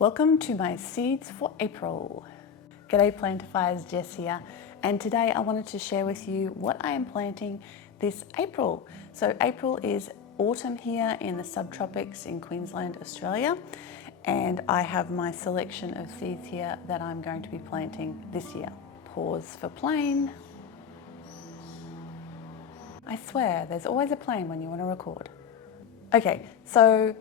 Welcome to my seeds for April. G'day Plantifyers, Jess here, and today I wanted to share with you what I am planting this April. So April is autumn here in the subtropics in Queensland, Australia, and I have my selection of seeds here that I'm going to be planting this year. Pause for plane. I swear, there's always a plane when you want to record. Okay, so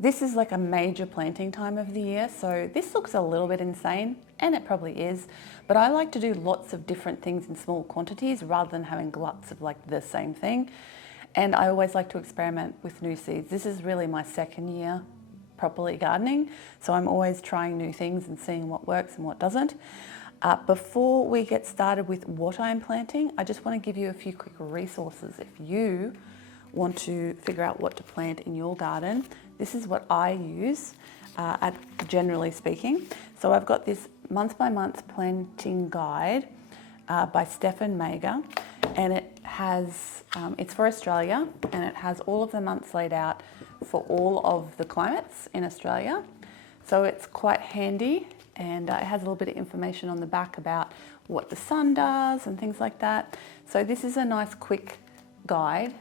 this is like a major planting time of the year, so this looks a little bit insane, and it probably is, but I like to do lots of different things in small quantities rather than having gluts of like the same thing. And I always like to experiment with new seeds. This is really my second year properly gardening, so I'm always trying new things and seeing what works and what doesn't. Before we get started with what I'm planting, I just want to give you a few quick resources. If you want to figure out what to plant in your garden, this is what I use, generally speaking. So I've got this month-by-month planting guide by Stefan Mager, and it has, it's for Australia, and it has all of the months laid out for all of the climates in Australia. So it's quite handy, and it has a little bit of information on the back about what the sun does and things like that. So this is a nice quick guide.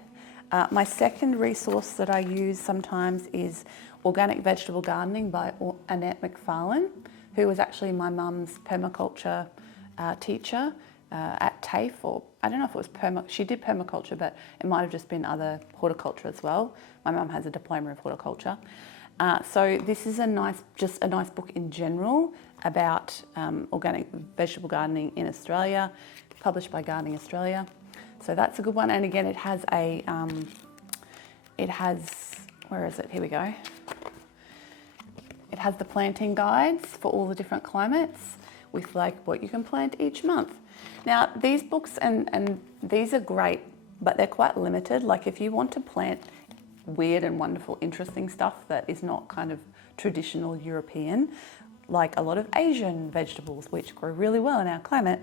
My second resource that I use sometimes is Organic Vegetable Gardening by Annette McFarlane, who was actually my mum's permaculture teacher at TAFE, or I don't know if it was she did permaculture, but it might have just been other horticulture as well. My mum has a diploma of horticulture. So this is just a nice book in general about organic vegetable gardening in Australia, published by Gardening Australia. So that's a good one. And again, it has where is it? Here we go. It has the planting guides for all the different climates with like what you can plant each month. Now these books and these are great, but they're quite limited. Like if you want to plant weird and wonderful, interesting stuff that is not kind of traditional European, like a lot of Asian vegetables, which grow really well in our climate,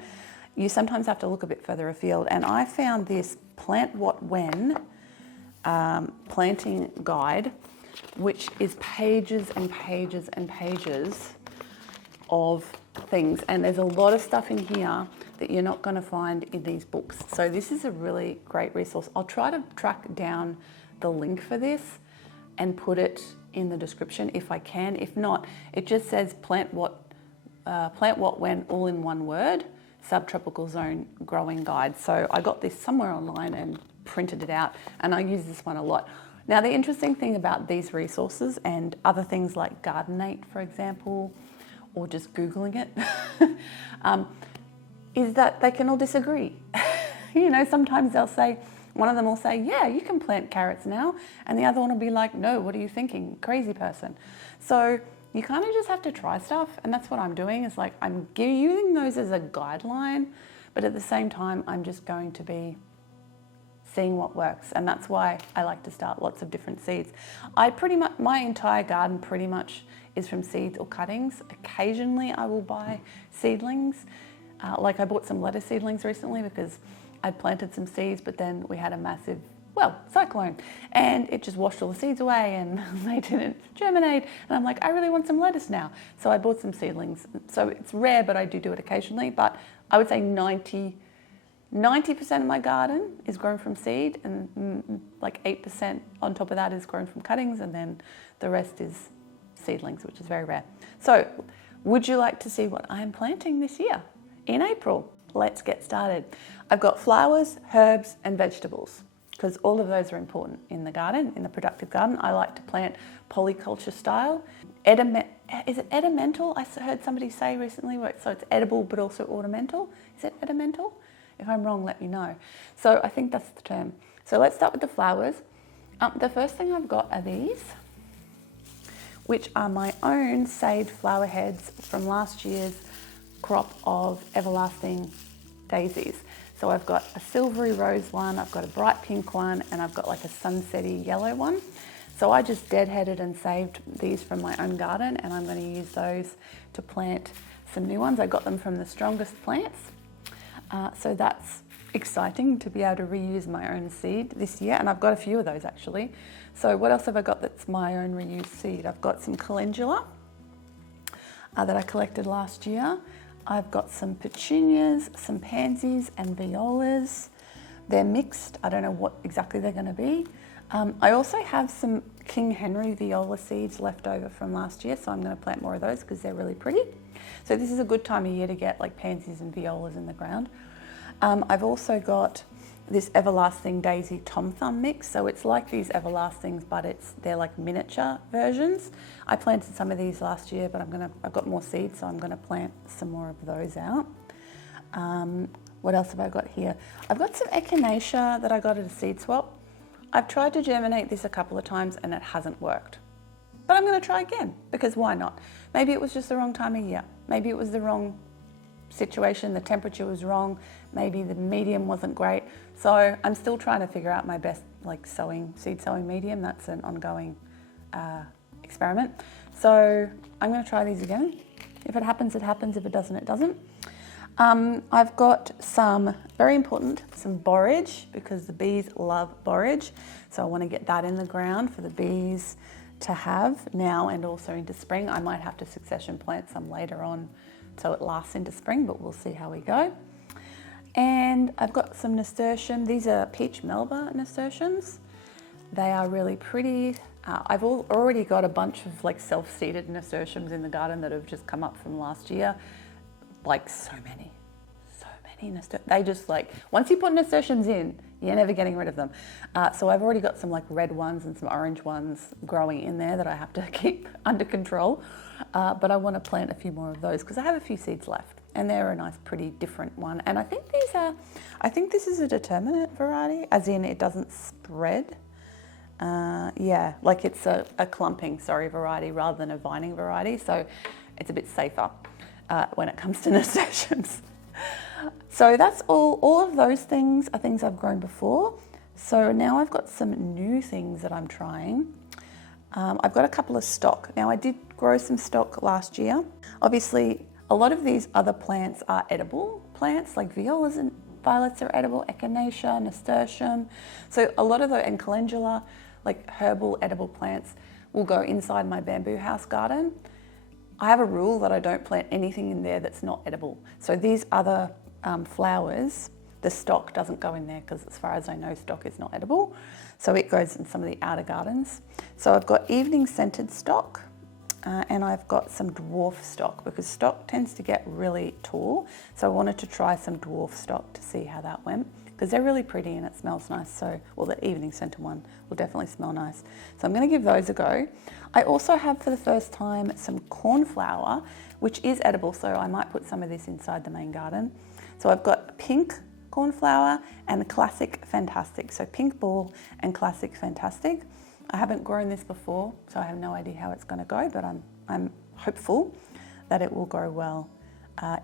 you sometimes have to look a bit further afield. And I found this Plant What When planting guide, which is pages and pages and pages of things. And there's a lot of stuff in here that you're not going to find in these books. So this is a really great resource. I'll try to track down the link for this and put it in the description if I can. If not, it just says Plant What When, all in one word. Subtropical zone growing guide. So I got this somewhere online and printed it out, and I use this one a lot. Now the interesting thing about these resources and other things like Gardenate, for example, or just Googling it, is that they can all disagree. You know, sometimes they'll say, one of them will say, yeah, you can plant carrots now, and the other one will be like, no, what are you thinking, crazy person. So you kind of just have to try stuff, and that's what I'm doing. Is like I'm using those as a guideline, but at the same time I'm just going to be seeing what works, and that's why I like to start lots of different seeds. My entire garden pretty much is from seeds or cuttings. Occasionally I will buy seedlings, like I bought some lettuce seedlings recently because I planted some seeds, but then we had a massive cyclone, and it just washed all the seeds away and they didn't germinate, and I'm like, I really want some lettuce now. So I bought some seedlings. So it's rare, but I do it occasionally. But I would say 90% of my garden is grown from seed, and like 8% on top of that is grown from cuttings, and then the rest is seedlings, which is very rare. So would you like to see what I'm planting this year in April? Let's get started. I've got flowers, herbs, and vegetables, because all of those are important in the garden, in the productive garden. I like to plant polyculture style. Is it edimental? I heard somebody say recently, so it's edible but also ornamental. Is it edimental? If I'm wrong, let me know. So I think that's the term. So let's start with the flowers. The first thing I've got are these, which are my own saved flower heads from last year's crop of everlasting daisies. So I've got a silvery rose one, I've got a bright pink one, and I've got like a sunsetty yellow one. So I just deadheaded and saved these from my own garden, and I'm going to use those to plant some new ones. I got them from the Strongest Plants. So that's exciting to be able to reuse my own seed this year, and I've got a few of those actually. So what else have I got that's my own reused seed? I've got some calendula, that I collected last year. I've got some petunias, some pansies and violas. They're mixed. I don't know what exactly they're going to be. I also have some King Henry viola seeds left over from last year, so I'm going to plant more of those because they're really pretty. So this is a good time of year to get like pansies and violas in the ground. I've also got this Everlasting Daisy Tom Thumb mix. So it's like these Everlastings, but they're like miniature versions. I planted some of these last year, but I've got more seeds, so I'm gonna plant some more of those out. What else have I got here? I've got some echinacea that I got at a seed swap. I've tried to germinate this a couple of times and it hasn't worked. But I'm gonna try again, because why not? Maybe it was just the wrong time of year. Maybe it was the wrong situation, the temperature was wrong, maybe the medium wasn't great. So I'm still trying to figure out my best seed sowing medium. That's an ongoing experiment. So I'm going to try these again. If it happens, it happens. If it doesn't, it doesn't. I've got some, very important, some borage, because the bees love borage. So I want to get that in the ground for the bees to have now and also into spring. I might have to succession plant some later on so it lasts into spring, but we'll see how we go. And I've got some nasturtium. These are peach Melba nasturtiums. They are really pretty. I've already got a bunch of self-seeded nasturtiums in the garden that have just come up from last year. So many nasturtiums. They just once you put nasturtiums in, you're never getting rid of them. So I've already got some red ones and some orange ones growing in there that I have to keep under control. But I want to plant a few more of those because I have a few seeds left. And they're a nice, pretty different one. And I think this is a determinate variety, as in it doesn't spread. It's a clumping, variety rather than a vining variety. So it's a bit safer when it comes to nasturtiums. So that's all of those things are things I've grown before. So now I've got some new things that I'm trying. I've got a couple of stock. Now I did grow some stock last year. Obviously, a lot of these other plants are edible plants, like violas and violets are edible, echinacea, nasturtium. So a lot of those, and calendula, herbal edible plants, will go inside my bamboo house garden. I have a rule that I don't plant anything in there that's not edible. So these other flowers, the stock doesn't go in there because as far as I know, stock is not edible. So it goes in some of the outer gardens. So I've got evening scented stock. And I've got some dwarf stock because stock tends to get really tall. So I wanted to try some dwarf stock to see how that went because they're really pretty and it smells nice. So, the evening scented one will definitely smell nice. So I'm going to give those a go. I also have for the first time some cornflower, which is edible. So I might put some of this inside the main garden. So I've got pink cornflower and classic fantastic. So pink ball and classic fantastic. I haven't grown this before, so I have no idea how it's going to go, but I'm hopeful that it will grow well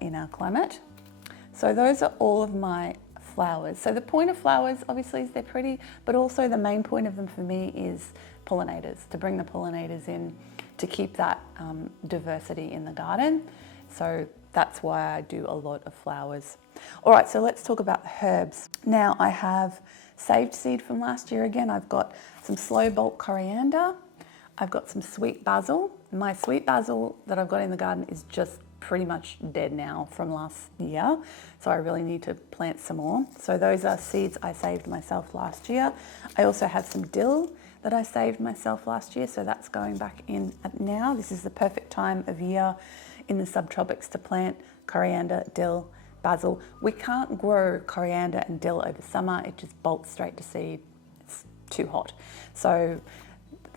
in our climate. So those are all of my flowers. So the point of flowers, obviously, is they're pretty, but also the main point of them for me is pollinators, to bring the pollinators in, to keep that diversity in the garden. So that's why I do a lot of flowers. All right, so let's talk about the herbs. Now I have saved seed from last year again. I've got some slow bolt coriander. I've got some sweet basil. My sweet basil that I've got in the garden is just pretty much dead now from last year. So I really need to plant some more. So those are seeds I saved myself last year. I also have some dill that I saved myself last year. So that's going back in now. This is the perfect time of year in the subtropics to plant coriander, dill, basil. We can't grow coriander and dill over summer. It just bolts straight to seed. It's too hot. So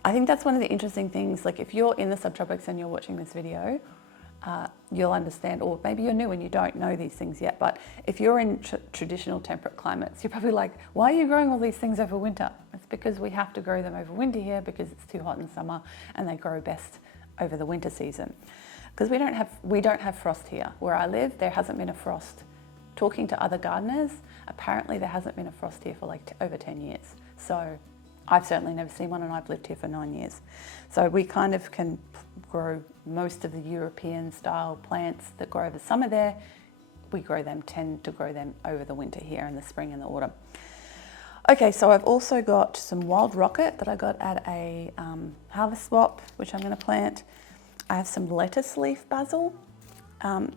I think that's one of the interesting things. If you're in the subtropics and you're watching this video, you'll understand, or maybe you're new and you don't know these things yet, but if you're in traditional temperate climates, you're probably like, why are you growing all these things over winter? It's because we have to grow them over winter here because it's too hot in summer and they grow best over the winter season. Because we don't have frost here. Where I live, there hasn't been a frost. Talking to other gardeners, apparently there hasn't been a frost here for over 10 years. So I've certainly never seen one and I've lived here for 9 years. So we kind of can grow most of the European style plants that grow over summer there. We tend to grow them over the winter here in the spring and the autumn. Okay, so I've also got some wild rocket that I got at a harvest swap, which I'm going to plant. I have some lettuce leaf basil,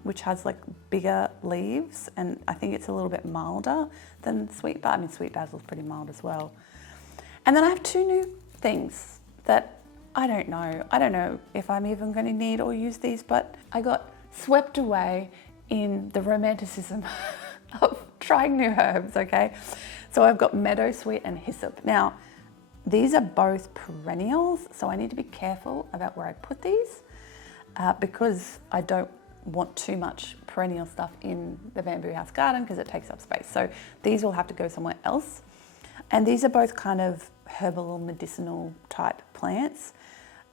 which has like bigger leaves, and I think it's a little bit milder than sweet basil. I mean, sweet basil is pretty mild as well. And then I have 2 new things that I don't know if I'm even going to need or use these, but I got swept away in the romanticism of trying new herbs, okay? So I've got meadowsweet and hyssop. Now, these are both perennials, so I need to be careful about where I put these because I don't want too much perennial stuff in the bamboo house garden because it takes up space. So these will have to go somewhere else. And these are both kind of herbal or medicinal type plants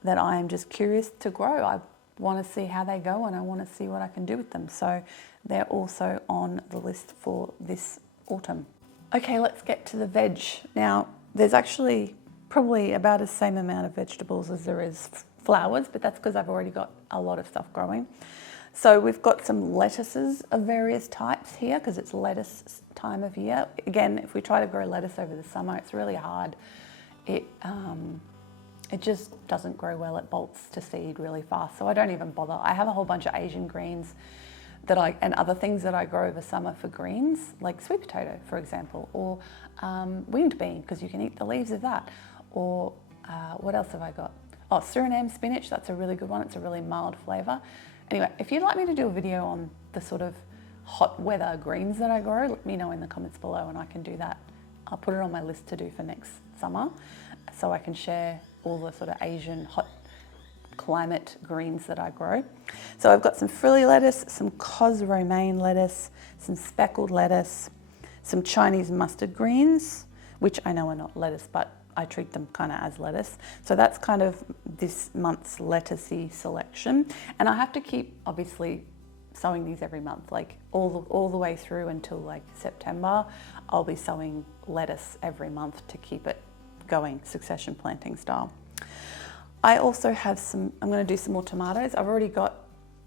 that I am just curious to grow. I want to see how they go and I want to see what I can do with them. So they're also on the list for this autumn. Okay, let's get to the veg. Now, there's actually probably about the same amount of vegetables as there is flowers, but that's because I've already got a lot of stuff growing. So we've got some lettuces of various types here because it's lettuce time of year. Again, if we try to grow lettuce over the summer, it's really hard. It just doesn't grow well. It bolts to seed really fast, so I don't even bother. I have a whole bunch of Asian greens and other things that I grow over summer for greens, like sweet potato, for example, or winged bean, because you can eat the leaves of that. Or what else have I got? Oh, Suriname spinach, that's a really good one. It's a really mild flavour. Anyway, if you'd like me to do a video on the sort of hot weather greens that I grow, let me know in the comments below and I can do that. I'll put it on my list to do for next summer so I can share all the sort of Asian hot climate greens that I grow. So I've got some frilly lettuce, some cos romaine lettuce, some speckled lettuce, some Chinese mustard greens, which I know are not lettuce, but I treat them kind of as lettuce. So that's kind of this month's lettucey selection. And I have to keep, obviously, sowing these every month, like all the way through until like September. I'll be sowing lettuce every month to keep it going, succession planting style. I also have I'm going to do some more tomatoes. I've already got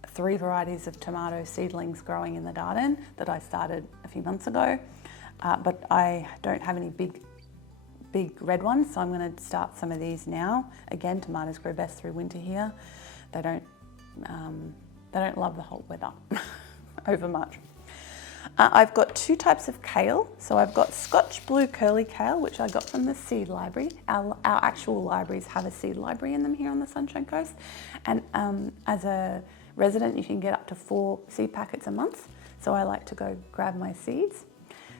3 varieties of tomato seedlings growing in the garden that I started a few months ago, but I don't have any big red ones, so I'm going to start some of these now. Again, tomatoes grow best through winter here. They don't love the hot weather over much. I've got 2 types of kale. So I've got Scotch blue curly kale, which I got from the seed library. Our actual libraries have a seed library in them here on the Sunshine Coast. And as a resident, you can get up to 4 seed packets a month. So I like to go grab my seeds.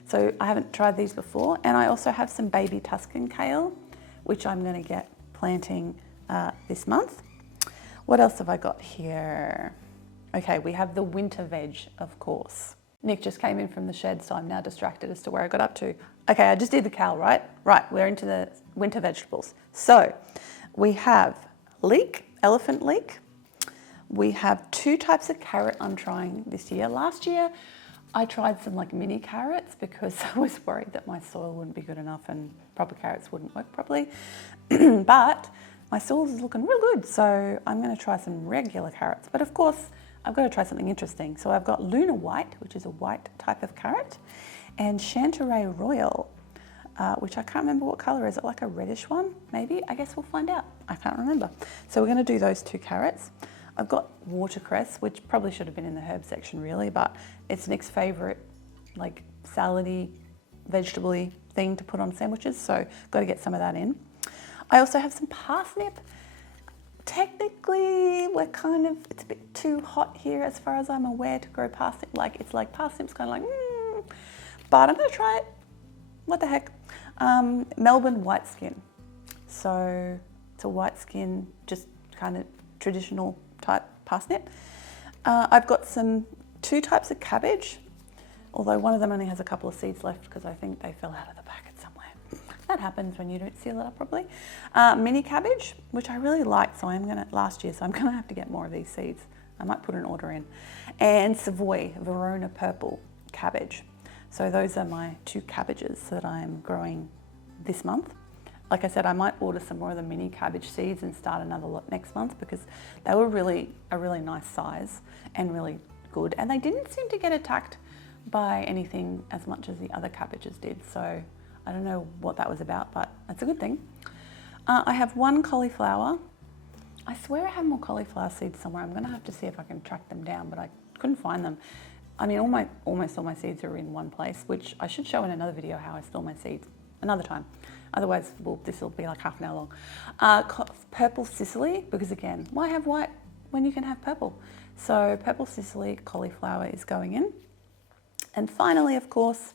So I haven't tried these before. And I also have some baby Tuscan kale, which I'm going to get planting this month. What else have I got here? Okay, we have the winter veg, of course. Nick just came in from the shed, so I'm now distracted as to where I got up to. Okay, I just did the kale, right? Right, we're into the winter vegetables. So we have leek, elephant leek. We have 2 types of carrot I'm trying this year. Last year, I tried some like mini carrots because I was worried that my soil wouldn't be good enough and proper carrots wouldn't work properly. But my soil is looking real good, so I'm going to try some regular carrots. But of course, I've got to try something interesting. So I've got Luna White, which is a white type of carrot, and Chantilly Royal, which I can't remember what colour. Is it like a reddish one? Maybe. I guess we'll find out. I can't remember. So we're going to do those 2 carrots. I've got watercress, which probably should have been in the herb section really, but it's Nick's favourite like salady, vegetable-y thing to put on sandwiches, so got to get some of that in. I also have some parsnip. Technically, it's a bit too hot here as far as I'm aware to grow parsnip. It's like parsnip's kind of like, but I'm going to try it. What the heck? Melbourne white skin. So it's a white skin, just kind of traditional type parsnip. I've got 2 types of cabbage, although one of them only has a couple of seeds left because I think they fell out of the packet somewhere. That happens when you don't seal it up properly. Mini cabbage, which I really like, so I'm gonna have to get more of these seeds. I might put an order in. And Savoy, Verona purple cabbage. So those are my 2 cabbages that I'm growing this month. Like I said, I might order some more of the mini cabbage seeds and start another lot next month because they were a really nice size and really good. And they didn't seem to get attacked by anything as much as the other cabbages did. So I don't know what that was about, but that's a good thing. I have 1 cauliflower. I swear I have more cauliflower seeds somewhere. I'm gonna have to see if I can track them down, but I couldn't find them. I mean, almost all my seeds are in one place, which I should show in another video how I store my seeds another time. Otherwise, this will be like half an hour long. Purple Sicily, because again, why have white when you can have purple? So purple Sicily cauliflower is going in. And finally, of course,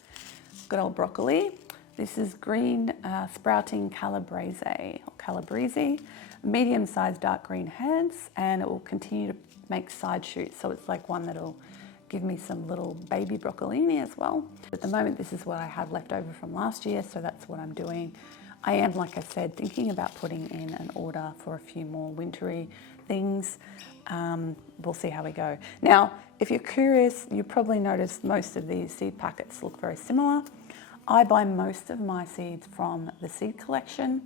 good old broccoli. This is green sprouting calabrese, medium-sized dark green heads, and it will continue to make side shoots. So it's like one that'll give me some little baby broccolini as well. At the moment, this is what I have left over from last year, so that's what I'm doing. I am, like I said, thinking about putting in an order for a few more wintry things. We'll see how we go. Now, if you're curious, you probably noticed most of these seed packets look very similar. I buy most of my seeds from the seed collection.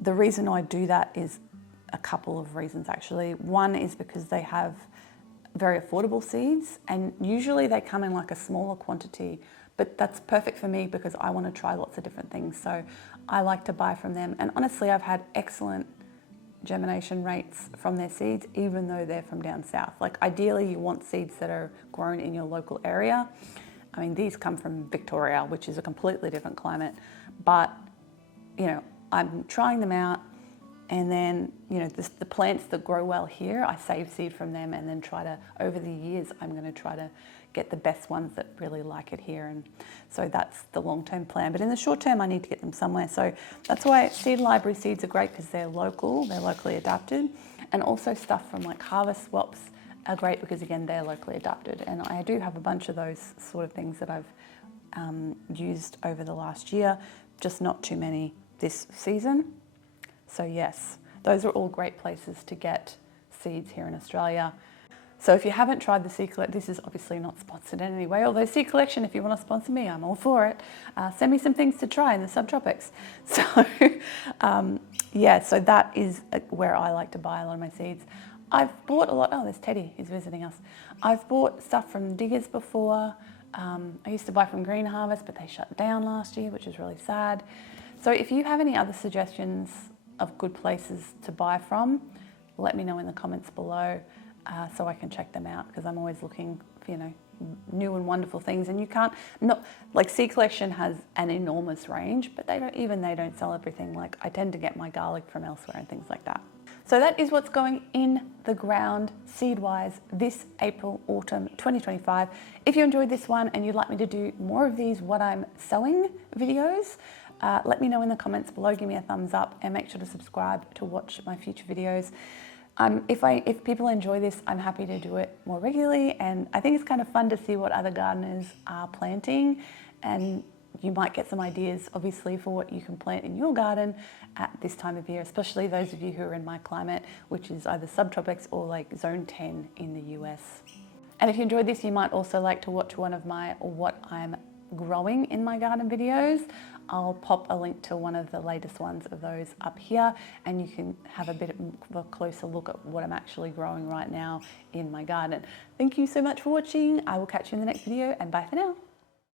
The reason I do that is a couple of reasons actually. One is because they have very affordable seeds, and usually they come in like a smaller quantity, but that's perfect for me because I want to try lots of different things. So I like to buy from them, and honestly I've had excellent germination rates from their seeds, even though they're from down south. Like ideally you want seeds that are grown in your local area. I mean, these come from Victoria, which is a completely different climate, but you know, I'm trying them out, and then, you know, the plants that grow well here, I save seed from them and then try to, over the years, I'm going to try to get the best ones that really like it here. And so that's the long-term plan. But in the short term, I need to get them somewhere. So that's why seed library seeds are great, because they're local, they're locally adapted. And also stuff from like harvest swaps are great because, again, they're locally adapted. And I do have a bunch of those sort of things that I've used over the last year, just not too many this season. So yes, those are all great places to get seeds here in Australia. So if you haven't tried the seed collection, this is obviously not sponsored in any way, although seed collection, if you want to sponsor me, I'm all for it. Send me some things to try in the subtropics. So yeah, so that is where I like to buy a lot of my seeds. I've bought a lot, oh, there's Teddy, he's visiting us. I've bought stuff from Diggers before. I used to buy from Green Harvest, but they shut down last year, which is really sad. So if you have any other suggestions of good places to buy from, let me know in the comments below so I can check them out, because I'm always looking for, you know, new and wonderful things. And you can't, like seed collection has an enormous range, but they don't sell everything. Like I tend to get my garlic from elsewhere and things like that. So that is what's going in the ground seed-wise this April, autumn 2025. If you enjoyed this one and you'd like me to do more of these what I'm sowing videos, let me know in the comments below, give me a thumbs up, and make sure to subscribe to watch my future videos. If people enjoy this, I'm happy to do it more regularly, and I think it's kind of fun to see what other gardeners are planting, and you might get some ideas obviously for what you can plant in your garden at this time of year, especially those of you who are in my climate, which is either subtropics or like zone 10 in the US. And if you enjoyed this, you might also like to watch one of my what I'm growing in my garden videos. I'll pop a link to one of the latest ones of those up here, and you can have a bit of a closer look at what I'm actually growing right now in my garden. Thank you so much for watching. I will catch you in the next video, and bye for now.